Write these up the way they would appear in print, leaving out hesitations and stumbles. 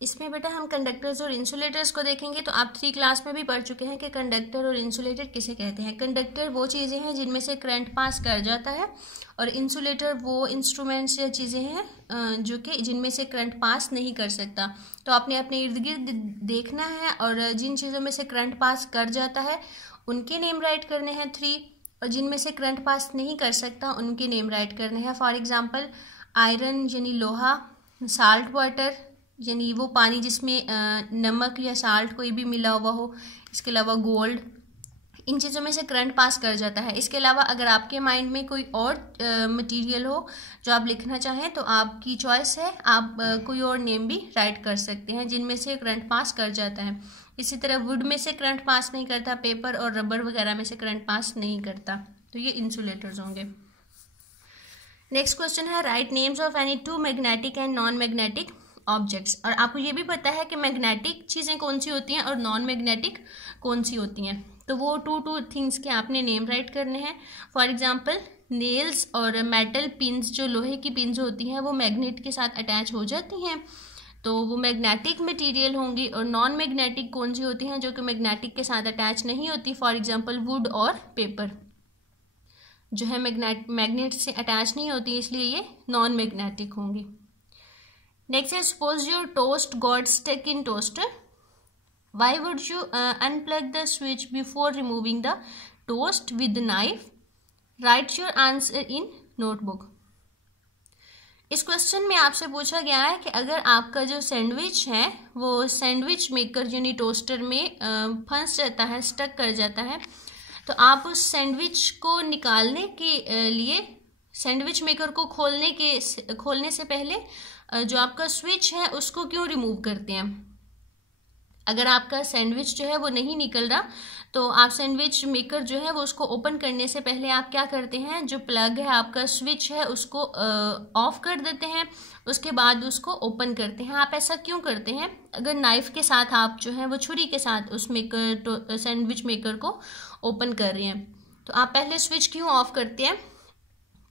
इसमें बेटा हम कंडक्टर्स और इंसुलेटर्स को देखेंगे। तो आप 3 क्लास में भी पढ़ चुके हैं कि कंडक्टर और इंसुलेटर किसे कहते हैं। कंडक्टर वो चीज़ें हैं जिनमें से करंट पास कर जाता है, और इंसुलेटर वो इंस्ट्रूमेंट्स या चीज़ें हैं जो कि जिनमें से करंट पास नहीं कर सकता। तो आपने अपने इर्द गिर्द देखना है, और जिन चीज़ों में से करंट पास कर जाता है उनके नेम राइट करने हैं 3, और जिनमें से करंट पास नहीं कर सकता उनके नेम राइट करने हैं। फॉर एग्जाम्पल आयरन यानी लोहा, साल्ट वाटर यानी वो पानी जिसमें नमक या साल्ट कोई भी मिला हुआ हो, इसके अलावा गोल्ड, इन चीज़ों में से करंट पास कर जाता है। इसके अलावा अगर आपके माइंड में कोई और मटेरियल हो जो आप लिखना चाहें तो आपकी चॉइस है, आप कोई और नेम भी राइट कर सकते हैं जिनमें से करंट पास कर जाता है। इसी तरह वुड में से करंट पास नहीं करता, पेपर और रबर वगैरह में से करंट पास नहीं करता। तो ये इंसुलेटर्स होंगे। नेक्स्ट क्वेश्चन है right names of any 2 magnetic and non magnetic objects. और आपको ये भी पता है कि मैग्नेटिक चीज़ें कौन सी होती हैं और नॉन मैग्नेटिक कौन सी होती हैं। तो वो 2 थिंग्स के आपने नेम राइट करने हैं। फॉर एग्जांपल नेल्स और मेटल पिन्स, जो लोहे की पिन्स होती हैं वो मैग्नेट के साथ अटैच हो जाती हैं, तो वो मैग्नेटिक मटेरियल होंगी। और नॉन मैग्नेटिक कौन सी होती हैं जो कि मैग्नेटिक के साथ अटैच नहीं होती। फॉर एग्जांपल वुड और पेपर जो है मैग्नेट से अटैच नहीं होती, इसलिए ये नॉन मैग्नेटिक होंगी। नेक्स्ट है suppose your toast got stuck in toaster, why would you unplug the switch before removing the toast with the knife, write your answer in notebook. इस क्वेश्चन में आपसे पूछा गया है कि अगर आपका जो सैंडविच है वो सैंडविच मेकर यानी टोस्टर में फंस जाता है, स्टक कर जाता है, तो आप उस सैंडविच को निकालने के लिए सैंडविच मेकर को खोलने से पहले जो आपका स्विच है उसको क्यों रिमूव करते हैं। अगर आपका सैंडविच जो है वो नहीं निकल रहा तो आप सैंडविच मेकर जो है वो उसको ओपन करने से पहले आप क्या करते हैं, जो प्लग है आपका स्विच है उसको ऑफ कर देते हैं, उसके बाद उसको ओपन करते हैं। आप ऐसा क्यों करते हैं? अगर नाइफ के साथ आप जो है वो छुरी के साथ उस सैंडविच मेकर को ओपन कर रहे हैं तो आप पहले स्विच क्यों ऑफ करते हैं?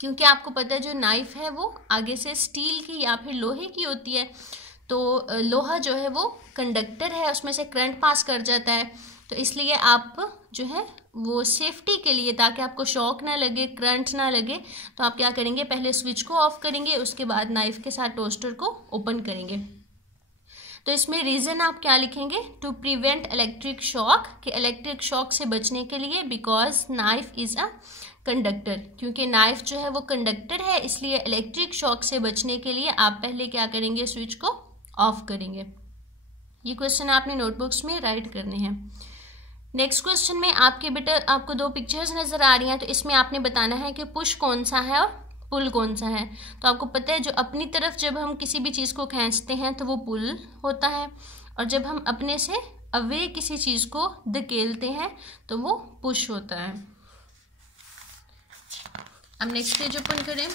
क्योंकि आपको पता है जो नाइफ है वो आगे से स्टील की या फिर लोहे की होती है, तो लोहा जो है वो कंडक्टर है, उसमें से करंट पास कर जाता है। तो इसलिए आप जो है वो सेफ्टी के लिए, ताकि आपको शॉक ना लगे, करंट ना लगे, तो आप क्या करेंगे, पहले स्विच को ऑफ करेंगे, उसके बाद नाइफ के साथ टोस्टर को ओपन करेंगे। तो इसमें रीज़न आप क्या लिखेंगे, टू प्रिवेंट इलेक्ट्रिक शॉक, कि इलेक्ट्रिक शॉक से बचने के लिए, because knife is a conductor, क्योंकि नाइफ जो है वो कंडक्टर है, इसलिए इलेक्ट्रिक शॉक से बचने के लिए आप पहले क्या करेंगे, स्विच को ऑफ करेंगे। ये क्वेश्चन आपने नोटबुक्स में राइट करने हैं। नेक्स्ट क्वेश्चन में आपको 2 पिक्चर्स नज़र आ रही हैं, तो इसमें आपने बताना है कि पुश कौन सा है और पुल कौन सा है। तो आपको पता है जो अपनी तरफ जब हम किसी भी चीज़ को खींचते हैं तो वो पुल होता है, और जब हम अपने से अवे किसी चीज़ को धकेलते हैं तो वो पुश होता है। अब नेक्स्ट पेज ओपन करें।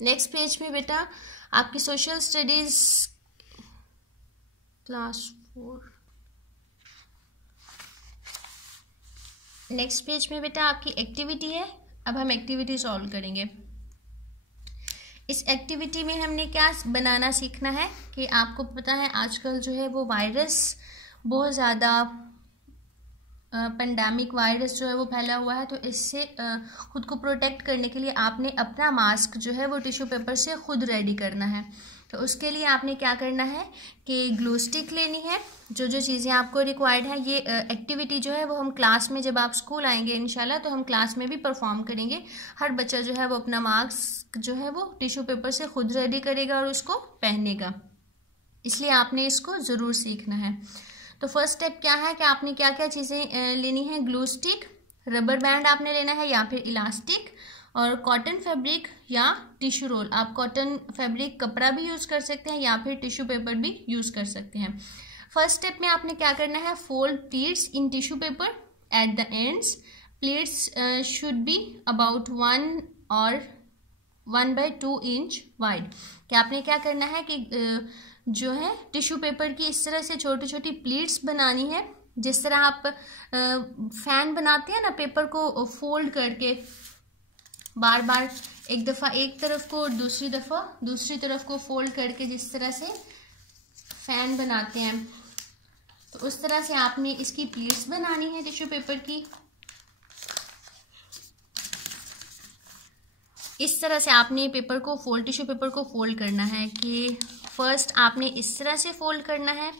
नेक्स्ट पेज में बेटा आपकी social studies class 4, next page में बेटा आपकी एक्टिविटी है। अब हम एक्टिविटी सॉल्व करेंगे। इस एक्टिविटी में हमने क्या बनाना सीखना है कि आपको पता है आजकल जो है वो वायरस बहुत ज़्यादा पेंडेमिक वायरस जो है वो फैला हुआ है, तो इससे खुद को प्रोटेक्ट करने के लिए आपने अपना मास्क जो है वो टिश्यू पेपर से खुद रेडी करना है। तो उसके लिए आपने क्या करना है कि ग्लू स्टिक लेनी है, जो चीज़ें आपको रिक्वायर्ड है। ये एक्टिविटी जो है वो हम क्लास में जब आप स्कूल आएंगे इंशाल्लाह तो हम क्लास में भी परफॉर्म करेंगे। हर बच्चा जो है वो अपना मास्क जो है वो टिश्यू पेपर से खुद रेडी करेगा और उसको पहनेगा, इसलिए आपने इसको ज़रूर सीखना है। तो फर्स्ट स्टेप क्या है कि आपने क्या क्या चीज़ें लेनी है, ग्लू स्टिक, रबर बैंड आपने लेना है या फिर इलास्टिक, और कॉटन फैब्रिक या टिश्यू रोल। आप कॉटन फैब्रिक कपड़ा भी यूज़ कर सकते हैं या फिर टिश्यू पेपर भी यूज़ कर सकते हैं। फर्स्ट स्टेप में आपने क्या करना है, fold pleats in tissue paper at the ends. Pleats should be about 1 और 1/2 इंच वाइड। कि आपने क्या करना है कि जो है टिश्यू पेपर की इस तरह से छोटी छोटी प्लीट्स बनानी है, जिस तरह आप फैन बनाते हैं ना, पेपर को फोल्ड करके बार बार एक दफ़ा एक तरफ को और दूसरी दफ़ा दूसरी तरफ को फोल्ड करके जिस तरह से फैन बनाते हैं, तो उस तरह से आपने इसकी प्लेट्स बनानी है टिश्यू पेपर की। इस तरह से आपने पेपर को टिश्यू पेपर को फोल्ड करना है कि फर्स्ट आपने इस तरह से फोल्ड करना है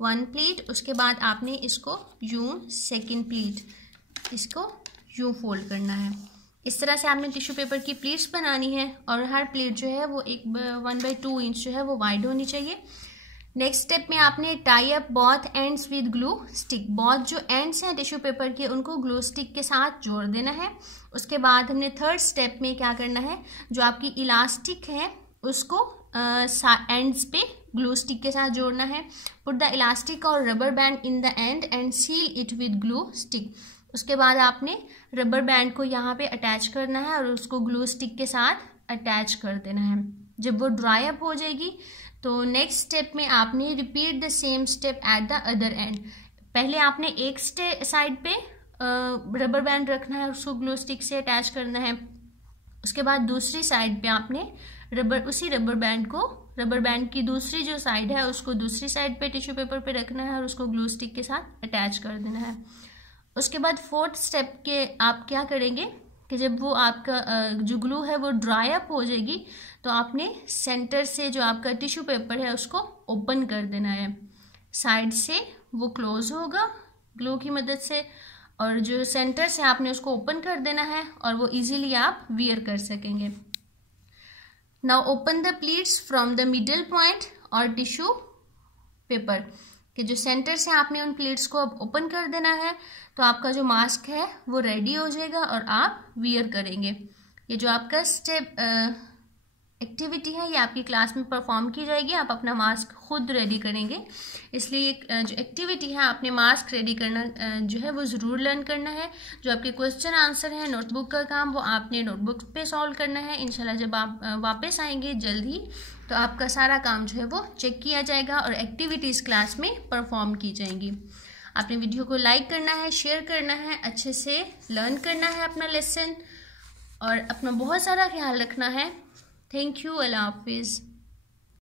वन प्लीट, उसके बाद आपने इसको यूं सेकंड प्लीट इसको यूं फोल्ड करना है। इस तरह से आपने टिश्यू पेपर की प्लीट्स बनानी है और हर प्लीट जो है वो 1/2 इंच जो है वो वाइड होनी चाहिए। नेक्स्ट स्टेप में आपने tie up both ends with glue stick. Both जो एंड्स हैं टिश्यू पेपर के उनको ग्लू स्टिक के साथ जोड़ देना है। उसके बाद हमने थर्ड स्टेप में क्या करना है, जो आपकी इलास्टिक है उसको एंड्स पे ग्लू स्टिक के साथ जोड़ना है। पुट द इलास्टिक और rubber band in the end and seal it with glue stick. उसके बाद आपने रबर बैंड को यहाँ पे अटैच करना है और उसको ग्लू स्टिक के साथ अटैच कर देना है। जब वो ड्राई अप हो जाएगी तो नेक्स्ट स्टेप में आपने repeat the same step at the other and. पहले आपने एक साइड पे रबर बैंड रखना है, उसको ग्लू स्टिक से अटैच करना है। उसके बाद दूसरी साइड पे आपने उसी रबर बैंड की दूसरी जो साइड है उसको दूसरी साइड पे टिश्यू पेपर पे रखना है और उसको ग्लू स्टिक के साथ अटैच कर देना है। उसके बाद फोर्थ स्टेप के आप क्या करेंगे कि जब वो आपका जो ग्लू है वो ड्राई अप हो जाएगी तो आपने सेंटर से जो आपका टिश्यू पेपर है उसको ओपन कर देना है। साइड से वो क्लोज होगा ग्लू की मदद से और जो सेंटर से आपने उसको ओपन कर देना है और वो इजीली आप वियर कर सकेंगे। Now open the pleats from the middle point और टिश्यू पेपर कि जो सेंटर से आपने उन प्लेट्स को अब ओपन कर देना है तो आपका जो मास्क है वो रेडी हो जाएगा और आप वियर करेंगे। ये जो आपका स्टेप एक्टिविटी है ये आपकी क्लास में परफॉर्म की जाएगी। आप अपना मास्क खुद रेडी करेंगे, इसलिए जो एक्टिविटी है आपने मास्क रेडी करना जो है वो ज़रूर लर्न करना है। जो आपके क्वेश्चन आंसर है नोटबुक का काम वो आपने नोटबुक पे सॉल्व करना है। इंशाल्लाह जब आप वापस आएंगे जल्द ही तो आपका सारा काम जो है वो चेक किया जाएगा और एक्टिविटीज़ क्लास में परफॉर्म की जाएंगी। आपने वीडियो को लाइक करना है, शेयर करना है, अच्छे से लर्न करना है अपना लेसन और अपना बहुत सारा ख्याल रखना है। थैंक यू, अल्लाह हाफिज़।